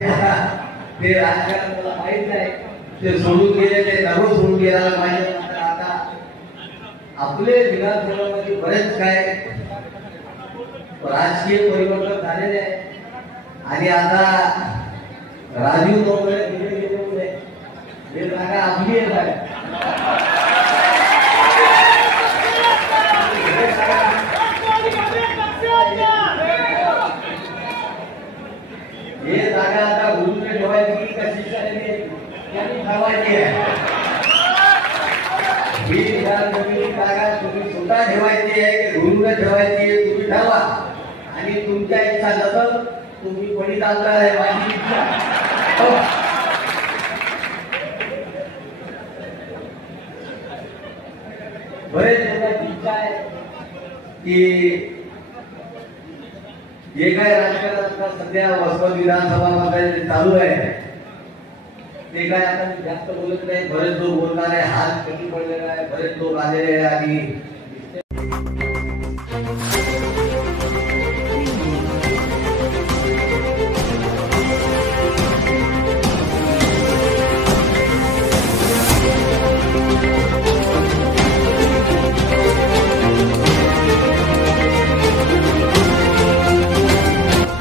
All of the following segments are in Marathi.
ते राजकारण मला माहित नाही, ते सोडून गेले, ते नवं सोडून गेला पाहिजे. आता आपले विधानसभामध्ये बरेच काय राजकीय परिवर्तन झालेले आहे आणि आता राजीव तोमरे हे जागा आपली आहे. हे जागा आता गुरुने ठेवायची की कशी ठेवायची आहे, ही विधानसभेची जागा तुम्ही स्वतः ठेवायची आहे की गुरुने ठेवायची आहे, तुम्ही ठरवा. आणि तुमच्या इच्छा नसेल तुम्ही पडी चालता आहे, माझी इच्छा. बरेच लोकांची इच्छा आहे की जे काय राजकारण सध्या वसमत विधानसभामध्ये चालू आहे ते काय आता जास्त बोलत नाही. बरेच लोक बोलणार आहे, हात कमी पडलेला आहे, बरेच लोक आलेले आहे. आणि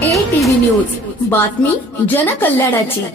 ATV न्यूज, बातमी जनकल्याणाची.